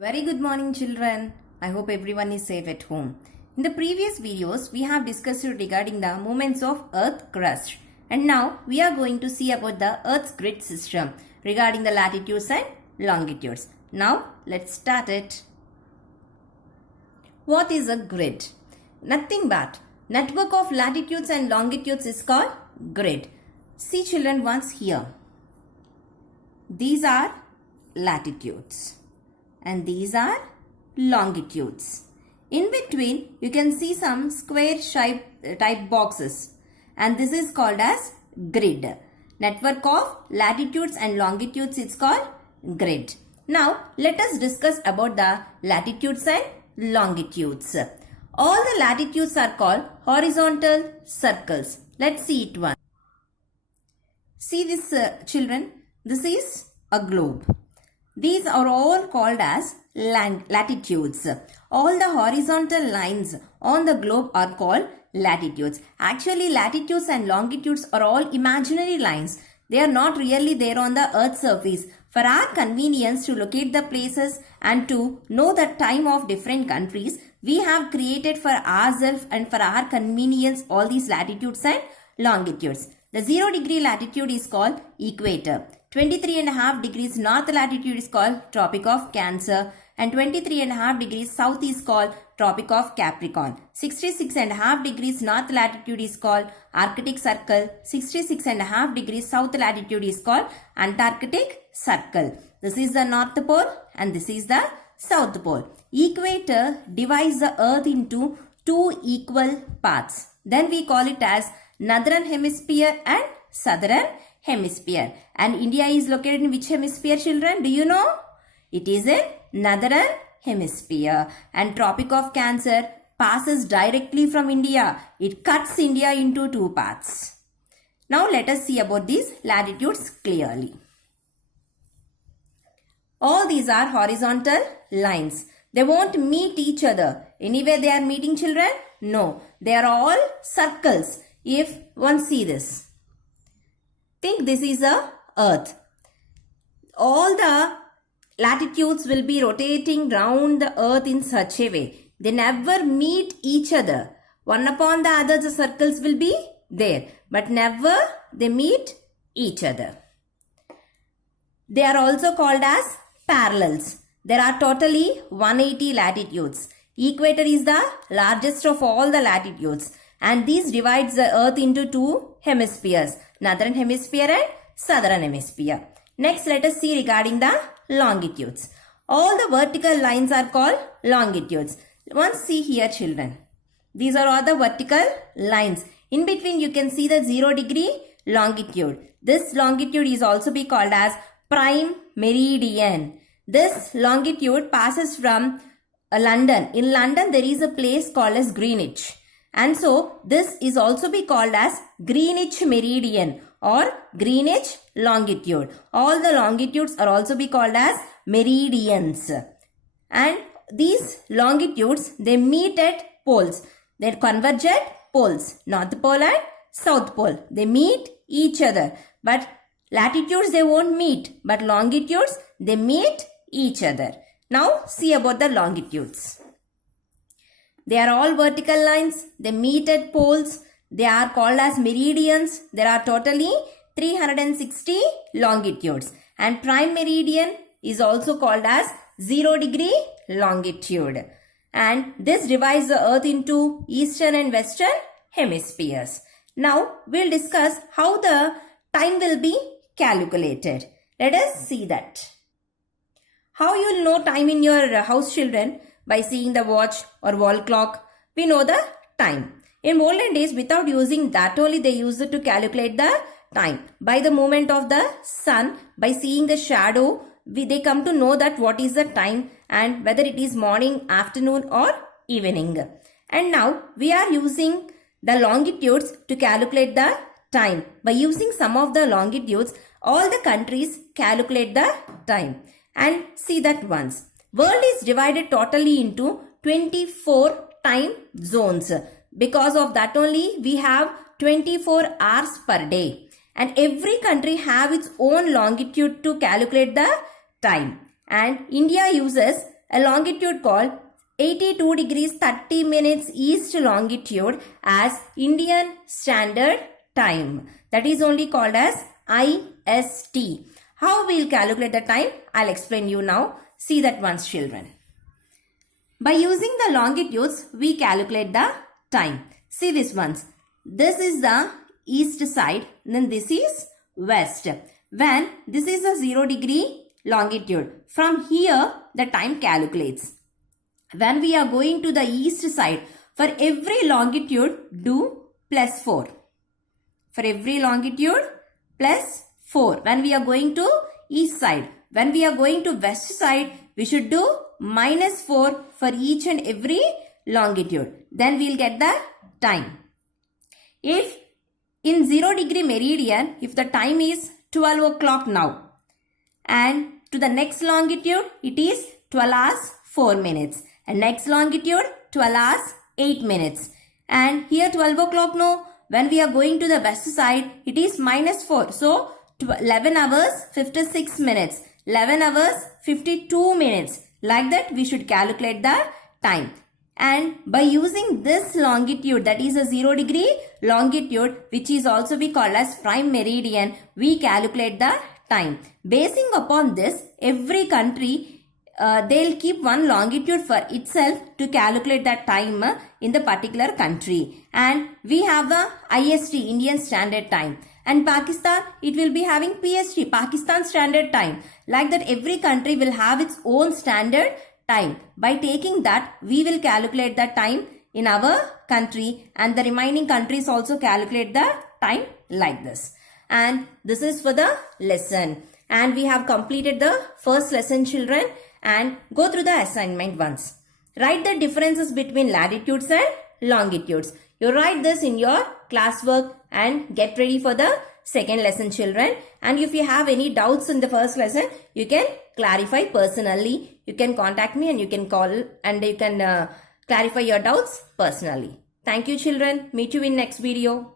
Very good morning children. I hope everyone is safe at home. In the previous videos, we have discussed regarding the movements of earth crust. And now we are going to see about the earth's grid system regarding the latitudes and longitudes. Now let's start it. What is a grid? Nothing but network of latitudes and longitudes is called grid. See children once here. These are latitudes. And these are longitudes. In between, you can see some square type boxes. And this is called as grid. Network of latitudes and longitudes is called grid. Now, let us discuss about the latitudes and longitudes. All the latitudes are called horizontal circles. Let's see it one. See this children. This is a globe. These are all called as latitudes. All the horizontal lines on the globe are called latitudes. Actually, latitudes and longitudes are all imaginary lines. They are not really there on the earth's surface. For our convenience to locate the places and to know the time of different countries, we have created for ourselves and for our convenience all these latitudes and longitudes. The 0 degree latitude is called equator. 23.5 degrees north latitude is called Tropic of Cancer, and 23.5 degrees south is called Tropic of Capricorn. 66.5 degrees north latitude is called Arctic Circle. 66.5 degrees south latitude is called Antarctic Circle. This is the North Pole and this is the South Pole. Equator divides the earth into two equal parts. Then we call it as Northern Hemisphere and Southern Hemisphere. And India is located in which hemisphere, children? Do you know? It is in Northern Hemisphere. And Tropic of Cancer passes directly from India. It cuts India into two parts. Now let us see about these latitudes clearly. All these are horizontal lines. They won't meet each other. Anywhere they are meeting, children? No. They are all circles. If one see this. Think this is a earth. All the latitudes will be rotating round the earth in such a way. They never meet each other. One upon the other the circles will be there. But never they meet each other. They are also called as parallels. There are totally 180 latitudes. Equator is the largest of all the latitudes. And these divides the earth into two hemispheres. Northern Hemisphere and Southern Hemisphere. Next, let us see regarding the longitudes. All the vertical lines are called longitudes. Once see here, children. These are all the vertical lines. In between, you can see the 0 degree longitude. This longitude is also be called as prime meridian. This longitude passes from London. In London, there is a place called as Greenwich. And so, this is also be called as Greenwich meridian or Greenwich longitude. All the longitudes are also be called as meridians. And these longitudes, they meet at poles. They converge at poles. North Pole and South Pole. They meet each other. But latitudes, they won't meet. But longitudes, they meet each other. Now, see about the longitudes. They are all vertical lines. They meet at poles. They are called as meridians. There are totally 360 longitudes. And prime meridian is also called as 0 degree longitude. And this divides the earth into eastern and western hemispheres. Now, we'll discuss how the time will be calculated. Let us see that. How you will know time in your house, children? By seeing the watch or wall clock, we know the time. In olden days, without using that only, they used it to calculate the time. By the movement of the sun, by seeing the shadow, they come to know that what is the time and whether it is morning, afternoon or evening. And now, we are using the longitudes to calculate the time. By using some of the longitudes, all the countries calculate the time. And see that once. World is divided totally into 24 time zones. Because of that only we have 24 hours per day. And every country have its own longitude to calculate the time. And India uses a longitude called 82 degrees 30 minutes east longitude as Indian Standard Time. That is only called as IST. How we will calculate the time? I'll explain you now. See that once, children. By using the longitudes, we calculate the time. See this once. This is the east side, then this is west. When this is a 0 degree longitude, from here the time calculates. When we are going to the east side, for every longitude do plus 4. For every longitude plus 4. When we are going to east side. When we are going to west side, we should do minus 4 for each and every longitude. Then we will get the time. If in 0 degree meridian, if the time is 12 o'clock now, and to the next longitude, it is 12 hours 4 minutes. And next longitude, 12 hours 8 minutes. And here 12 o'clock no. When we are going to the west side, it is minus 4. So 11 hours 56 minutes. 11 hours 52 minutes. Like that, we should calculate the time. And by using this longitude, that is a 0 degree longitude, which is also we call as prime meridian, we calculate the time. Basing upon this, every country they'll keep one longitude for itself to calculate that time in the particular country. And we have the IST, Indian Standard Time. And Pakistan, it will be having PST, Pakistan Standard Time. Like that, every country will have its own standard time. By taking that, we will calculate the time in our country, and the remaining countries also calculate the time like this. And this is for the lesson. And we have completed the first lesson, children. And go through the assignment once. Write the differences between latitudes and longitudes. You write this in your classwork and get ready for the second lesson, children. And if you have any doubts in the first lesson, you can clarify personally. You can contact me and you can call and you can clarify your doubts personally. Thank you, children. Meet you in next video.